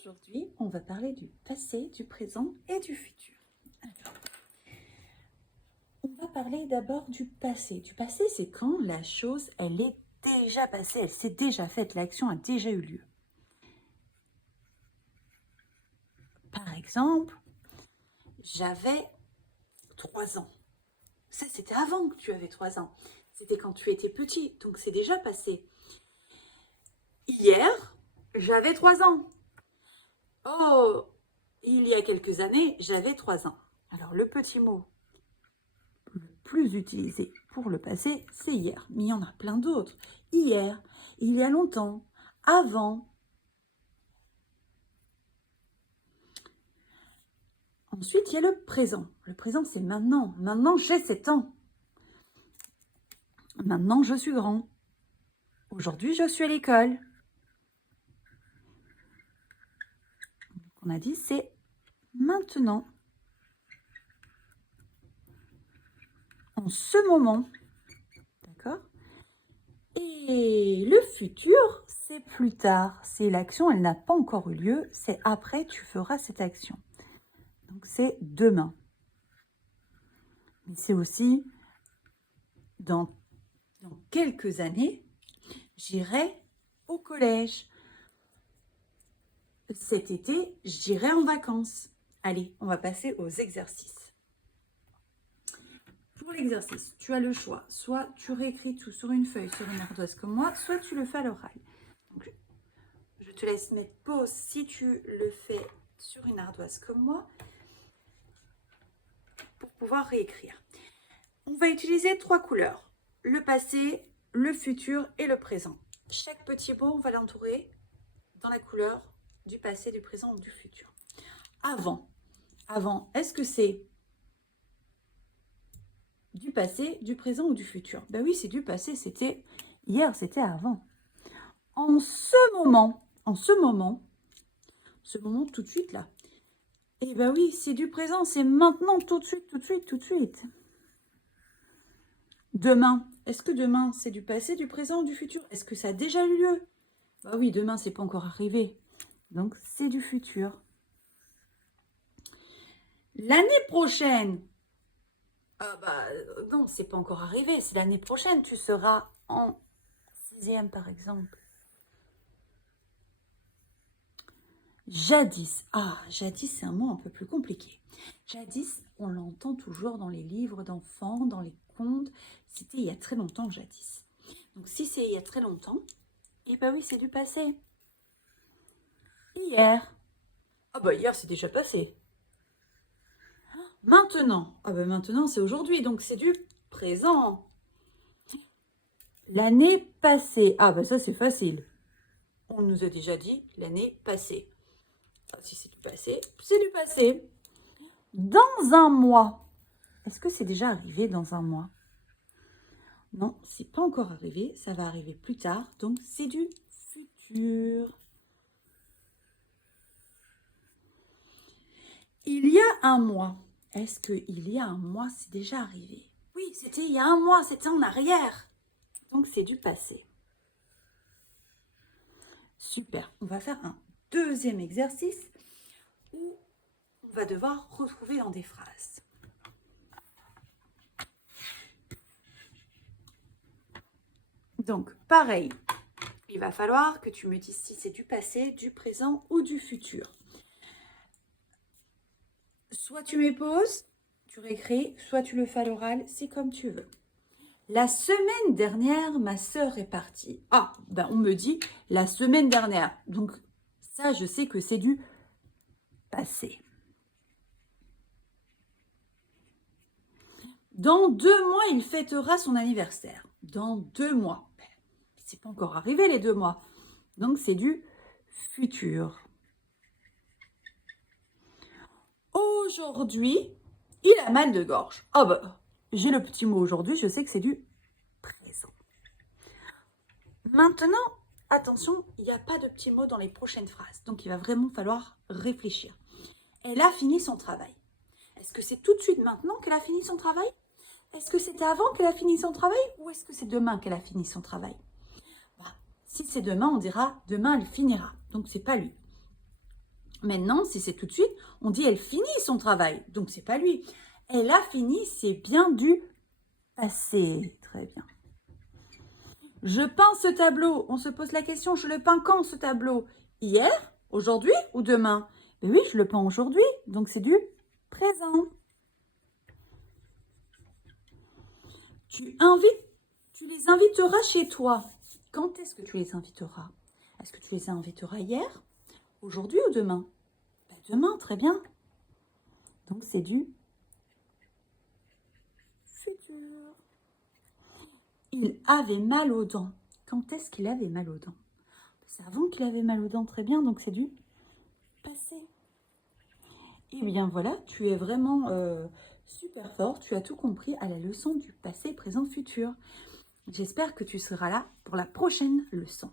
Aujourd'hui, on va parler du passé, du présent et du futur. Alors, on va parler d'abord du passé. Du passé, c'est quand la chose, elle est déjà passée, elle s'est déjà faite, l'action a déjà eu lieu. Par exemple, j'avais 3 ans. Ça, c'était avant que tu avais 3 ans. C'était quand tu étais petit, donc c'est déjà passé. Hier, j'avais 3 ans. Oh, il y a quelques années, j'avais 3 ans. Alors, le petit mot le plus utilisé pour le passé, c'est hier. Mais il y en a plein d'autres. Hier, il y a longtemps, avant. Ensuite, il y a le présent. Le présent, c'est maintenant. Maintenant, j'ai 7 ans. Maintenant, je suis grand. Aujourd'hui, je suis à l'école. On a dit, c'est maintenant. En ce moment. D'accord? Et le futur, c'est plus tard. C'est l'action, elle n'a pas encore eu lieu. C'est après, tu feras cette action. Donc, c'est demain. Mais c'est aussi dans quelques années, j'irai au collège. Cet été, j'irai en vacances. Allez, on va passer aux exercices. Pour l'exercice, tu as le choix. Soit tu réécris tout sur une feuille, sur une ardoise comme moi, soit tu le fais à l'oral. Donc, je te laisse mettre pause si tu le fais sur une ardoise comme moi pour pouvoir réécrire. On va utiliser 3 couleurs. Le passé, le futur et le présent. Chaque petit mot, on va l'entourer dans la couleur du passé, du présent ou du futur. Avant, est-ce que c'est du passé, du présent ou du futur? Ben oui, c'est du passé, c'était hier, c'était avant. En ce moment tout de suite là. Eh ben oui, c'est du présent, c'est maintenant, tout de suite. Demain, est-ce que demain c'est du passé, du présent ou du futur? Est-ce que ça a déjà eu lieu? Bah oui, demain c'est pas encore arrivé, donc c'est du futur. L'année prochaine, ah bah non, c'est pas encore arrivé, c'est l'année prochaine, tu seras en 6e par exemple. Jadis, jadis c'est un mot un peu plus compliqué. Jadis, on l'entend toujours dans les livres d'enfants, dans les contes, c'était il y a très longtemps jadis. Donc si c'est il y a très longtemps, eh ben oui, c'est du passé. Hier, ah bah hier c'est déjà passé. Maintenant, ah bah maintenant c'est aujourd'hui, donc c'est du présent. L'année passée, ah bah ça c'est facile. On nous a déjà dit l'année passée. Ah, si c'est du passé, c'est du passé. Dans un mois, est-ce que c'est déjà arrivé dans un mois? Non, c'est pas encore arrivé, ça va arriver plus tard, donc c'est du futur. Il y a un mois. Est-ce qu'il y a un mois, c'est déjà arrivé? Oui, c'était il y a un mois, c'était en arrière. Donc c'est du passé. Super, on va faire un deuxième exercice où on va devoir retrouver dans des phrases. Donc, pareil, il va falloir que tu me dises si c'est du passé, du présent ou du futur. Soit tu mets pause, tu réécris, soit tu le fais à l'oral, c'est comme tu veux. La semaine dernière, ma sœur est partie. Ah, ben on me dit la semaine dernière. Donc, ça, je sais que c'est du passé. Dans 2 mois, il fêtera son anniversaire. Dans 2 mois. C'est pas encore arrivé les 2 mois. Donc, c'est du futur. Aujourd'hui, il a mal de gorge. Ah bah, j'ai le petit mot aujourd'hui, je sais que c'est du présent. Maintenant, attention, il n'y a pas de petits mots dans les prochaines phrases. Donc, il va vraiment falloir réfléchir. Elle a fini son travail. Est-ce que c'est tout de suite maintenant qu'elle a fini son travail? Est-ce que c'était avant qu'elle a fini son travail? Ou est-ce que c'est demain qu'elle a fini son travail? Bah, si c'est demain, on dira demain elle finira. Donc, c'est pas lui. Maintenant, si c'est tout de suite, on dit elle finit son travail. Donc, c'est pas lui. Elle a fini, c'est bien du passé. Très bien. Je peins ce tableau. On se pose la question, je le peins quand ce tableau? Hier, aujourd'hui ou demain? Mais oui, je le peins aujourd'hui. Donc, c'est du présent. Tu les inviteras chez toi. Quand est-ce que tu les inviteras? Est-ce que tu les inviteras hier, aujourd'hui ou demain? Ben, demain, très bien. Donc, c'est du futur. Il avait mal aux dents. Quand est-ce qu'il avait mal aux dents? C'est avant qu'il avait mal aux dents, très bien. Donc, c'est du passé. Eh bien, voilà, tu es vraiment super fort. Tu as tout compris à la leçon du passé, présent, futur. J'espère que tu seras là pour la prochaine leçon.